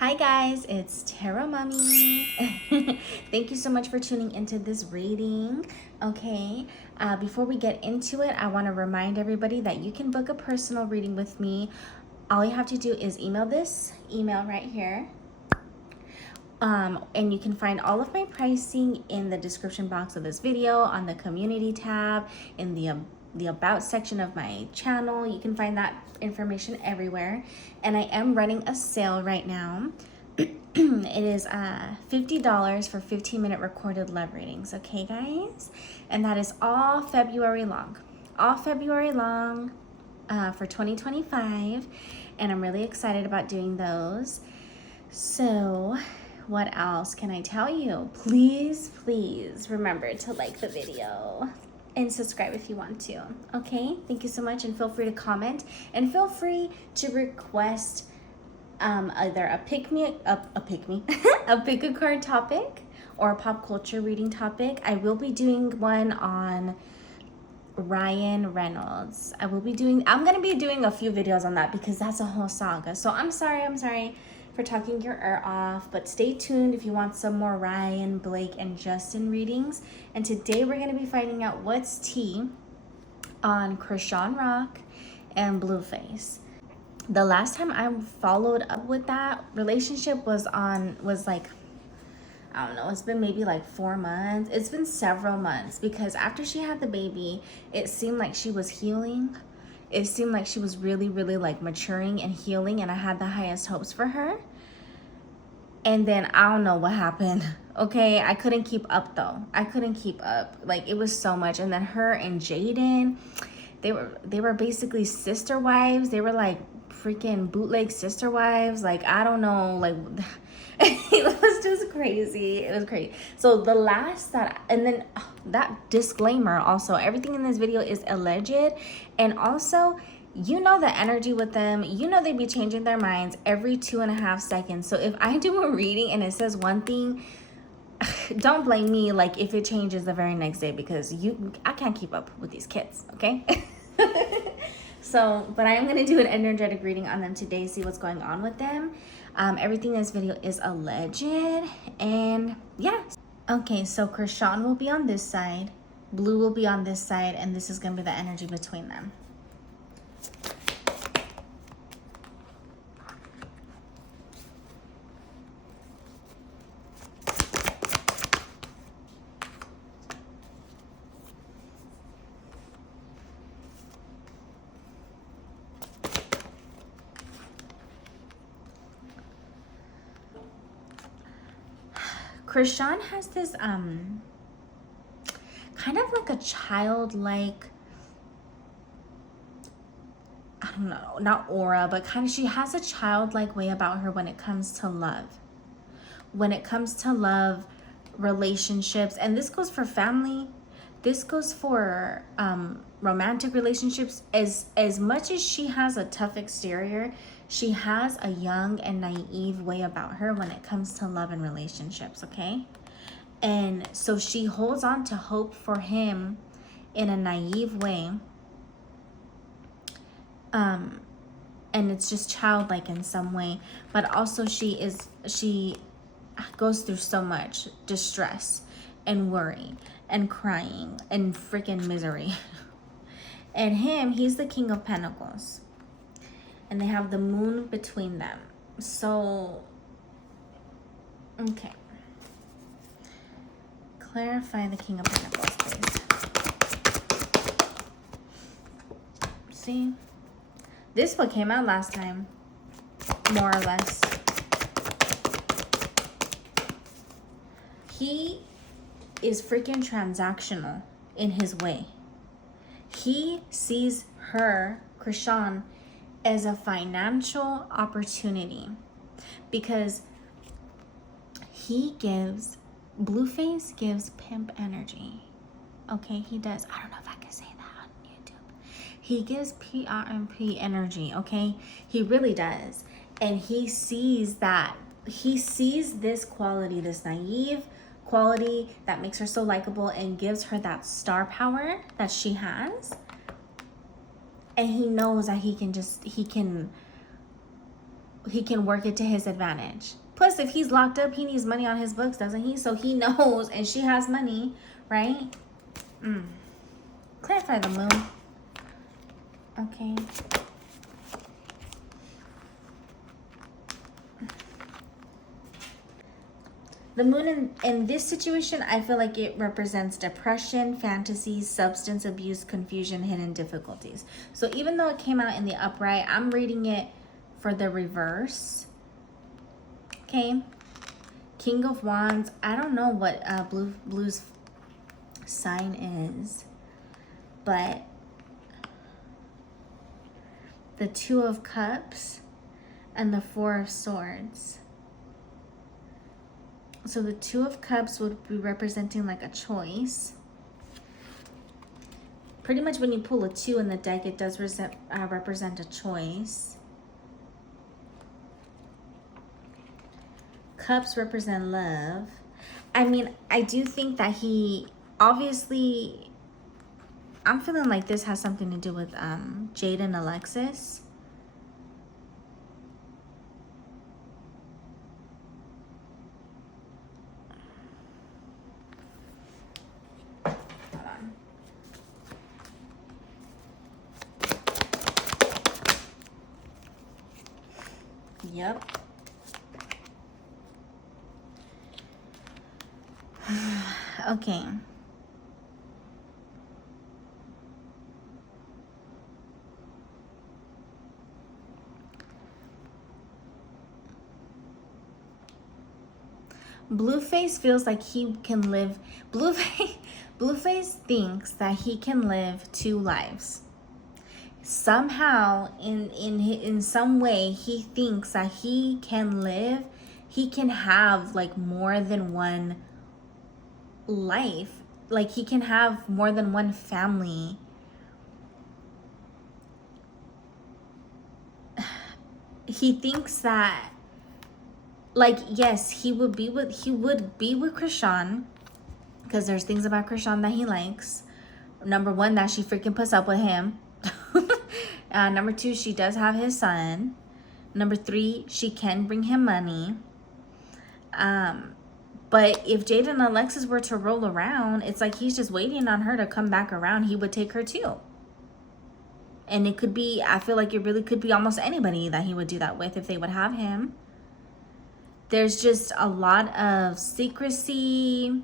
Hi guys, it's Tarot Mommy. Thank you so much for tuning into this reading. Okay, before we get into it, I want to remind everybody that you can book a personal reading with me. All you have to do is email this email right here. And you can find all of my pricing in the description box of this video, on the community tab, in the about section of my channel. You can find that information everywhere. And I am running a sale right now. It is $50 for 15-minute recorded love readings, okay guys? And that is all February long. All February long for 2025. And I'm really excited about doing those. So what else can I tell you? Please remember to like the video and subscribe if you want to. Okay, thank you so much, and feel free to comment, and feel free to request either a pick a card topic or a pop culture reading topic. I will be doing one on Ryan Reynolds. I'm gonna be doing a few videos on that because that's a whole saga. So I'm sorry for talking your ear off, but stay tuned if you want some more Ryan, Blake, and Justin readings. And today we're going to be finding out what's tea on Chrisean Rock and Blueface. The last time I followed up with that relationship was like, I don't know, it's been maybe like 4 months. It's been several months because after she had the baby, it seemed like she was healing. It seemed like she was really like maturing and healing, and I had the highest hopes for her. And then I don't know what happened. Okay, I couldn't keep up though. I couldn't keep up. Like, it was so much. And then her and Jaden, they were basically sister wives. They were like freaking bootleg sister wives. Like, I don't know, like it was just crazy. It was crazy. So the last that disclaimer also, everything in this video is alleged, and also, you know, the energy with them, you know, they be changing their minds every 2.5 seconds. So if I do a reading and it says one thing, don't blame me like if it changes the very next day, because I can't keep up with these kids, okay? So, but I am going to do an energetic reading on them today, see what's going on with them. Everything in this video is alleged, and yeah. Okay, so Chrisean will be on this side, Blue will be on this side, and this is going to be the energy between them. Chrisean has this kind of like a childlike, I don't know, not aura, but kind of, she has a childlike way about her when it comes to love. When it comes to love, relationships, and this goes for family, this goes for romantic relationships. As much as she has a tough exterior, she has a young and naive way about her when it comes to love and relationships, okay? And so she holds on to hope for him in a naive way. And it's just childlike in some way, but also she goes through so much distress and worry and crying and freaking misery. And he's the King of Pentacles, and they have the moon between them. So, okay. Clarify the King of Pentacles, please. See? This one came out last time, more or less. He is freaking transactional in his way. He sees her, Chrisean, as a financial opportunity because Blueface gives pimp energy. Okay, he does. I don't know if I can say that on YouTube. He gives PRMP energy, okay? He really does. And he sees this quality, this naive quality that makes her so likable and gives her that star power that she has. And he knows that he can he can work it to his advantage. Plus, if he's locked up, he needs money on his books, doesn't he? So he knows, and she has money, right? Clarify the moon. Okay. The moon in this situation, I feel like it represents depression, fantasy, substance abuse, confusion, hidden difficulties. So even though it came out in the upright, I'm reading it for the reverse. Okay. King of Wands. I don't know what Blue's sign is, but the Two of Cups and the Four of Swords. So the Two of Cups would be representing like a choice. Pretty much when you pull a 2 in the deck, it does represent a choice. Cups represent love. I mean, I do think that he, obviously, I'm feeling like this has something to do with Jade and Alexis. Yep. Okay. Blueface feels like he can live. Blueface thinks that he can live 2 lives. Somehow, in some way, he thinks that he can have like more than one life. Like he can have more than one family. He thinks that, like, yes, he would be with Chrisean, because there's things about Chrisean that he likes. Number 1, that she freaking puts up with him. Number 2, she does have his son. Number 3, she can bring him money. But if Jade and Alexis were to roll around, it's like he's just waiting on her to come back around. He would take her too. And it could be, I feel like it really could be almost anybody that he would do that with if they would have him. There's just a lot of secrecy.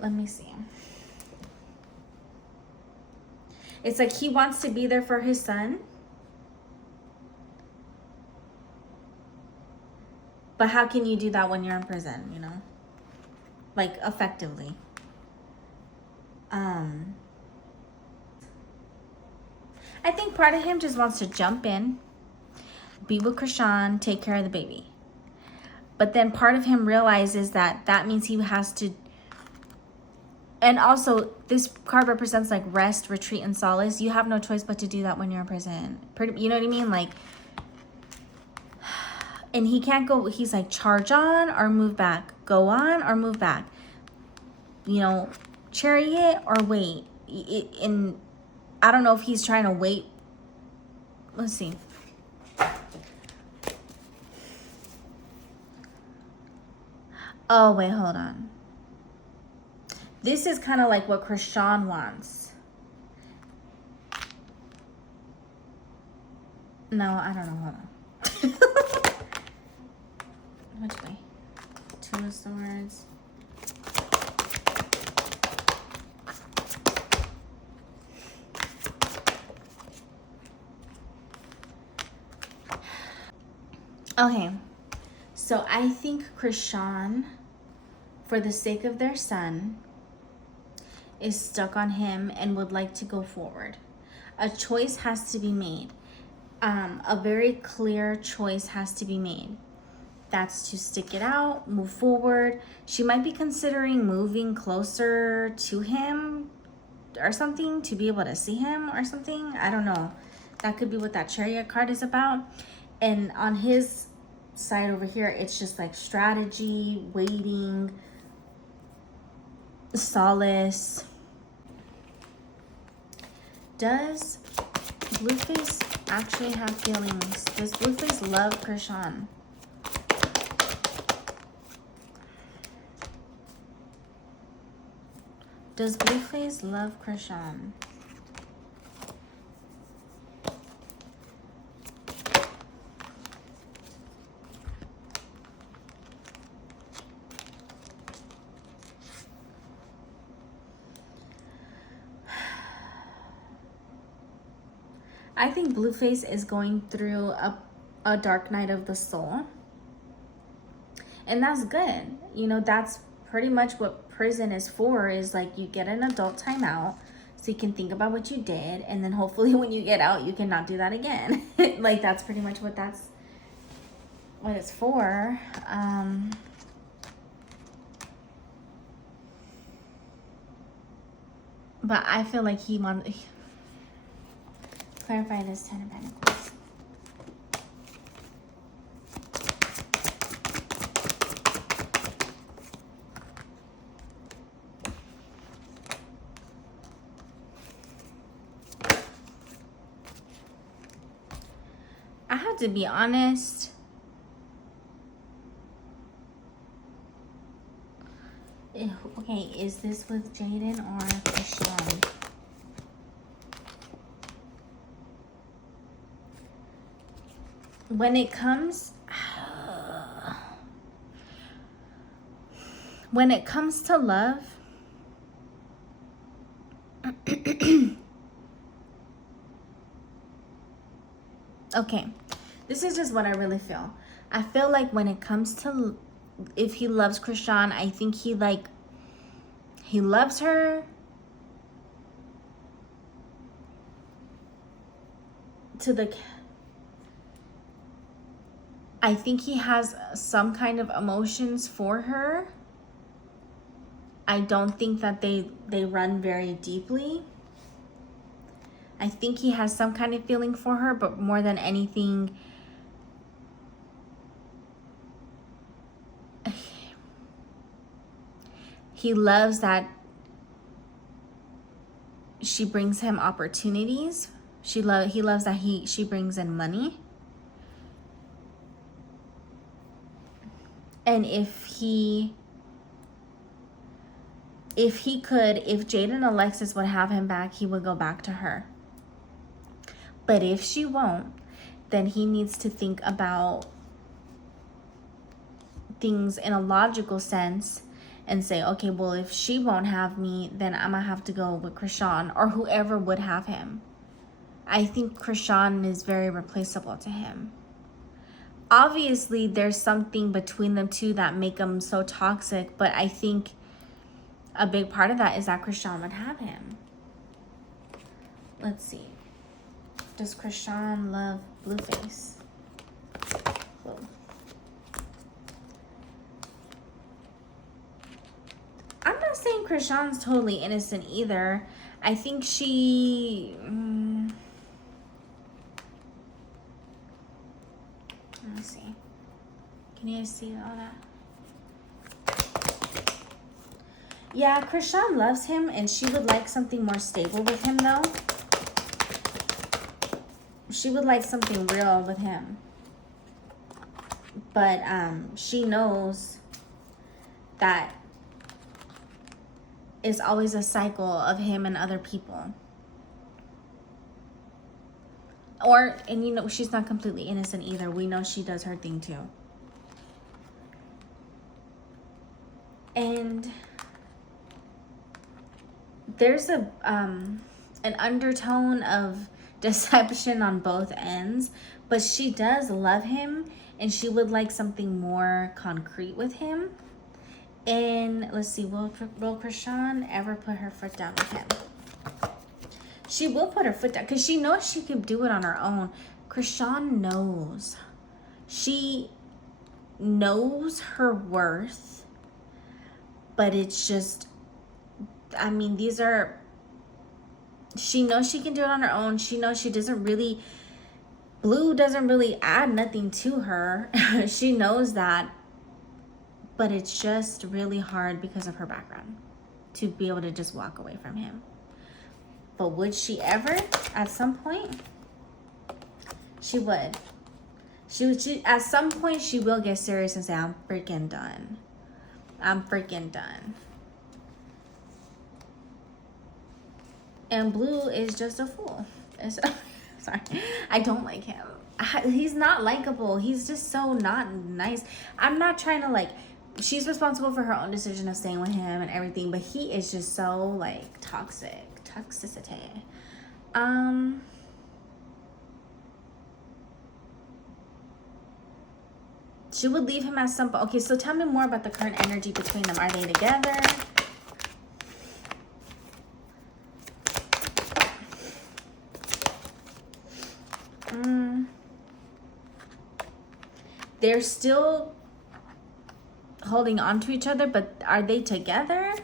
Let me see. It's like he wants to be there for his son. But how can you do that when you're in prison, you know? Like, effectively. I think part of him just wants to jump in, be with Chrisean, take care of the baby. But then part of him realizes that means he has to. And also, this card represents like rest, retreat, and solace. You have no choice but to do that when you're in prison. You know what I mean? Like, and he can't go, he's like, charge on or move back. Go on or move back. You know, chariot or wait. And I don't know if he's trying to wait. Let's see. Oh, wait, hold on. This is kind of like what Chrisean wants. No, I don't know. Hold on. Which way? 2 of Swords. Okay. So I think Chrisean, for the sake of their son, is stuck on him and would like to go forward. A choice has to be made. A very clear choice has to be made. That's to stick it out, move forward. She might be considering moving closer to him or something to be able to see him or something. I don't know. That could be what that Chariot card is about. And on his side over here, it's just like strategy, waiting, solace. Does Blueface actually have feelings? Does Blueface love Chrisean? Does Blueface love Chrisean? I think Blueface is going through a dark night of the soul. And that's good. You know, that's pretty much what prison is for, is like you get an adult timeout so you can think about what you did, and then hopefully when you get out you cannot do that again. Like that's pretty much what it's for. But I feel like he clarify this 10 of Pentacles. I have to be honest. Okay, is this with Jaden or Chrisean? When it comes to love, okay, this is just what I really feel. I feel like when it comes to, if he loves Chrisean, I think he loves her to the, I think he has some kind of emotions for her. I don't think that they run very deeply. I think he has some kind of feeling for her, but more than anything, he loves that she brings him opportunities. He loves that she brings in money. And if Jade and Alexis would have him back, he would go back to her. But if she won't, then he needs to think about things in a logical sense and say, okay, well, if she won't have me, then I'm gonna have to go with Chrisean or whoever would have him. I think Chrisean is very replaceable to him. Obviously, there's something between them two that make them so toxic, but I think a big part of that is that Chrisean would have him. Let's see. Does Chrisean love Blueface? Whoa. I'm not saying Chrisean's totally innocent either. I think she... let me see. Can you guys see all that? Yeah, Chrisean loves him, and she would like something more stable with him, though. She would like something real with him. But she knows that it's always a cycle of him and other people. And you know, she's not completely innocent either. We know she does her thing too. And there's an undertone of deception on both ends, but she does love him and she would like something more concrete with him. And let's see, will Chrisean ever put her foot down with him? She will put her foot down because she knows she could do it on her own. Chrisean knows. She knows her worth, but it's just, I mean, she knows she can do it on her own. She knows she doesn't really, Blue doesn't really add nothing to her. She knows that, but it's just really hard because of her background to be able to just walk away from him. But would she ever, at some point? She would. She at some point she will get serious and say, I'm freaking done. I'm freaking done. And Blue is just a fool. Sorry, I don't like him. He's not likable. He's just so not nice. I'm not trying to like, she's responsible for her own decision of staying with him and everything, but he is just so like toxicity. She would leave him at some point. Okay, so tell me more about the current energy between them. Are they together? They're still holding on to each other, but are they together?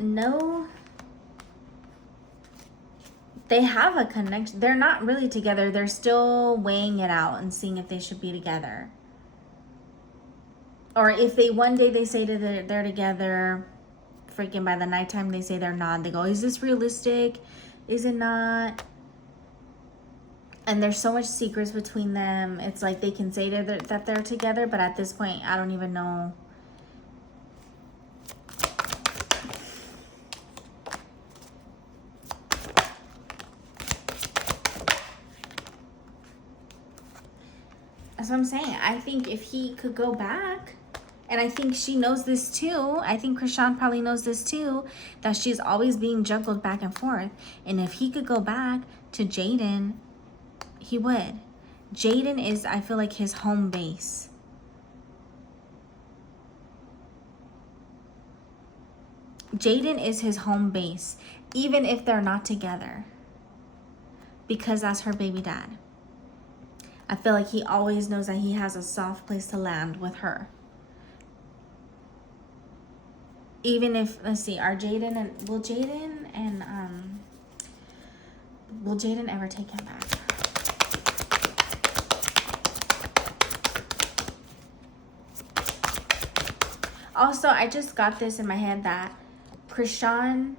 No. They have a connection. They're not really together. They're still weighing it out and seeing if they should be together. Or if they one day they say that they're together, freaking by the nighttime they say they're not. They go, is this realistic? Is it not? And there's so much secrets between them. It's like they can say that they're together, but at this point, I don't even know. That's what I'm saying. I think if he could go back, and I think she knows this too. I think Chrisean probably knows this too, that she's always being juggled back and forth. And if he could go back to Jaden, he would. Jaden is, I feel like, his home base. Jaden is his home base, even if they're not together, because that's her baby dad. I feel like he always knows that he has a soft place to land with her. Even if, let's see, will Jaden ever take him back? Also, I just got this in my head that Chrisean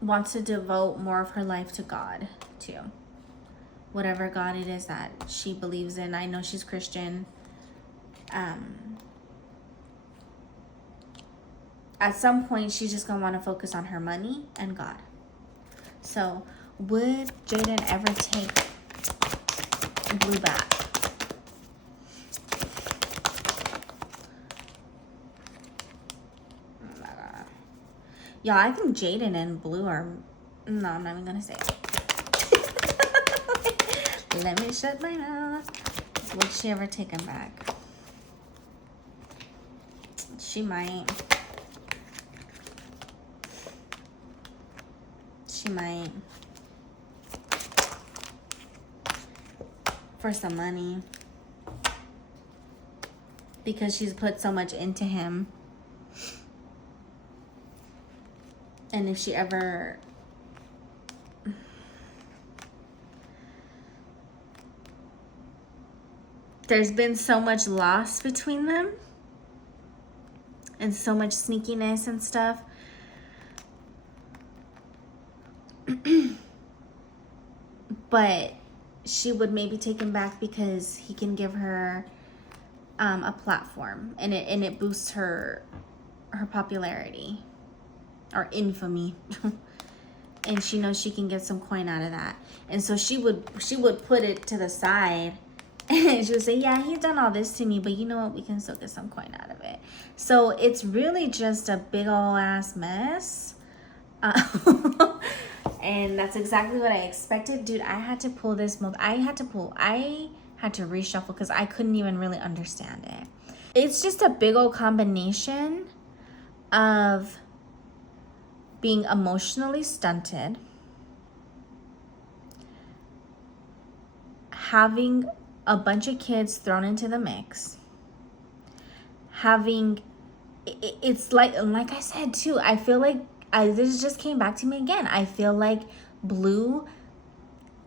wants to devote more of her life to God, too. Whatever God it is that she believes in. I know she's Christian. At some point, she's just going to want to focus on her money and God. So, would Jaden ever take Blue back? Y'all, I think Jaden and Blue are... No, I'm not even going to say it. Let me shut my mouth. Would she ever take him back? She might. She might. For some money. Because she's put so much into him. And if she ever... There's been so much loss between them. And so much sneakiness and stuff. But she would maybe take him back because he can give her a platform. And it boosts her popularity. Or infamy. And she knows she can get some coin out of that. And so she would put it to the side. And she would say, yeah, he's done all this to me, but you know what? We can still get some coin out of it. So it's really just a big ol' ass mess. And that's exactly what I expected. Dude, I had to pull this. I had to reshuffle because I couldn't even really understand it. It's just a big old combination of being emotionally stunted, having a bunch of kids thrown into the mix, it's like I said too, I feel like this just came back to me again. I feel like Blue,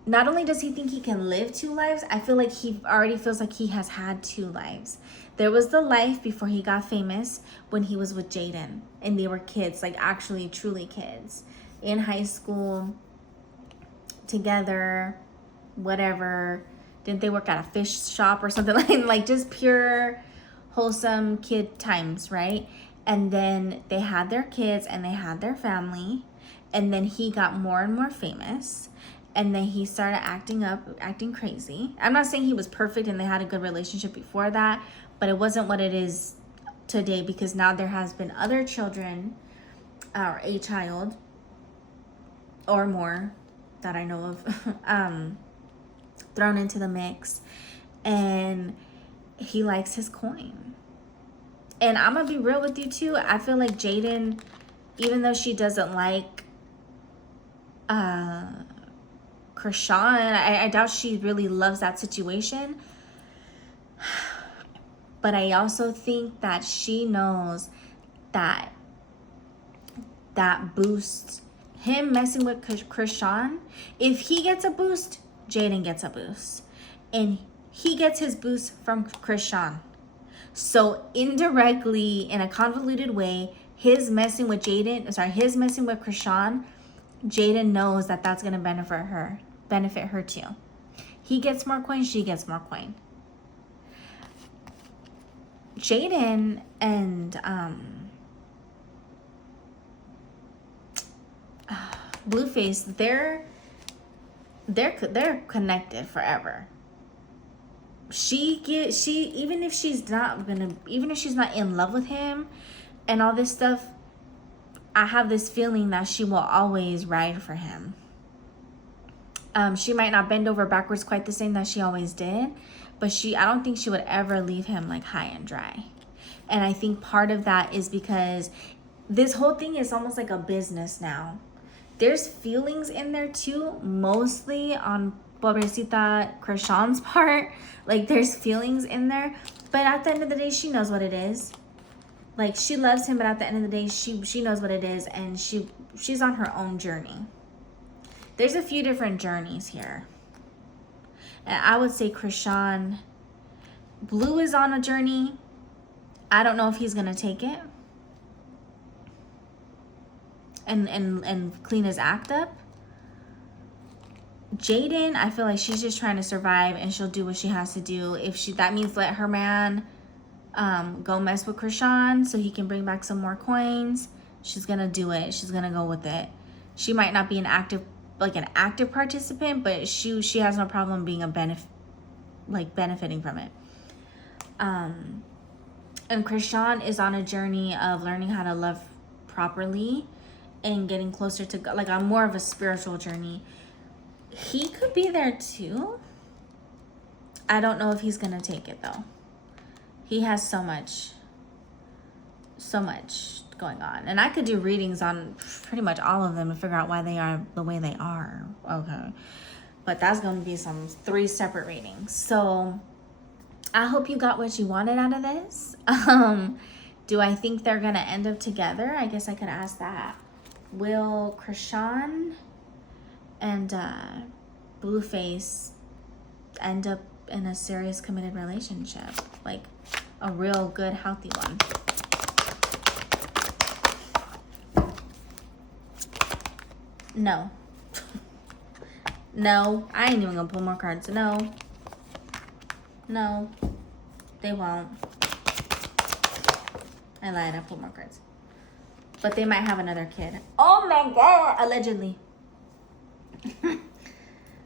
not only does he think he can live two lives, I feel like he already feels like he has had two lives. There was the life before he got famous when he was with Jaden and they were kids, like actually truly kids. in high school together, whatever. Didn't they work at a fish shop or something like just pure wholesome kid times, right? And then they had their kids and they had their family, and then he got more and more famous, and then he started acting crazy. I'm not saying he was perfect and they had a good relationship before that, but it wasn't what it is today, because now there has been other children, or a child or more that I know of, thrown into the mix, and he likes his coin. And I'm gonna be real with you too. I feel like Jaden, even though she doesn't like Chrisean, I doubt she really loves that situation. But I also think that she knows that boost, him messing with Chrisean, if he gets a boost, Jaden gets a boost. And he gets his boost from Chrisean. So indirectly, in a convoluted way, his messing with Chrisean, Jaden knows that that's going to benefit her too. He gets more coin, she gets more coin. Jaden and Blueface, they're connected forever. Even if she's not in love with him and all this stuff, I have this feeling that she will always ride for him. She might not bend over backwards quite the same that she always did, but I don't think she would ever leave him like high and dry. And I think part of that is because this whole thing is almost like a business now. There's feelings in there too, mostly on pobrecita Chrisean's part. Like, there's feelings in there, but at the end of the day, she knows what it is. Like, she loves him, but at the end of the day, she knows what it is, and she's on her own journey. There's a few different journeys here. And I would say Chrisean, Blue is on a journey. I don't know if he's gonna take it and clean his act up. Jaden, I feel like she's just trying to survive, and she'll do what she has to do. That means let her man go mess with Chrisean so he can bring back some more coins, she's gonna do it. She's gonna go with it. She might not be an active participant, but she has no problem being benefiting from it. And Chrisean is on a journey of learning how to love properly and getting closer to God, like on more of a spiritual journey. He could be there too. I don't know if he's gonna take it though. He has so much going on, and I could do readings on pretty much all of them and figure out why they are the way they are. Okay, but that's going to be some 3 separate readings. So I hope you got what you wanted out of this. Do I think they're gonna end up together? I guess I could ask that. Will Chrisean and Blueface end up in a serious committed relationship, like a real good healthy one? No. No, I ain't even gonna pull more cards. No, they won't. I lied, I pulled more cards. But they might have another kid. Oh my God, allegedly.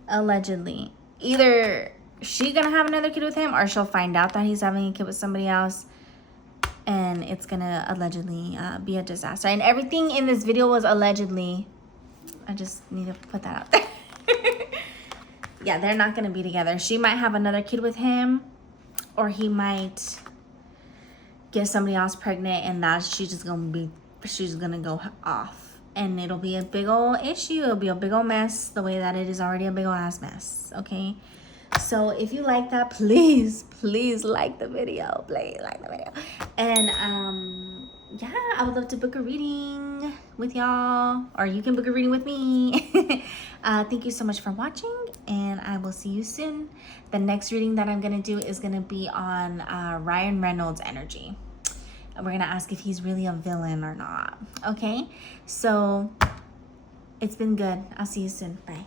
Allegedly. Either she gonna have another kid with him, or she'll find out that he's having a kid with somebody else, and it's gonna allegedly be a disaster. And everything in this video was allegedly. I just need to put that out there. Yeah, they're not gonna be together. She might have another kid with him, or he might get somebody else pregnant, and she's gonna go off, and it'll be a big old issue. It'll be a big old mess, the way that it is already a big old ass mess. Okay, so if you like that, please like the video. Please like the video. And yeah, I would love to book a reading with y'all, or you can book a reading with me. Thank you so much for watching, and I will see you soon. The next reading that I'm gonna do is gonna be on Ryan Reynolds' energy. We're gonna ask if he's really a villain or not. Okay, so It's been good. I'll see you soon. Bye.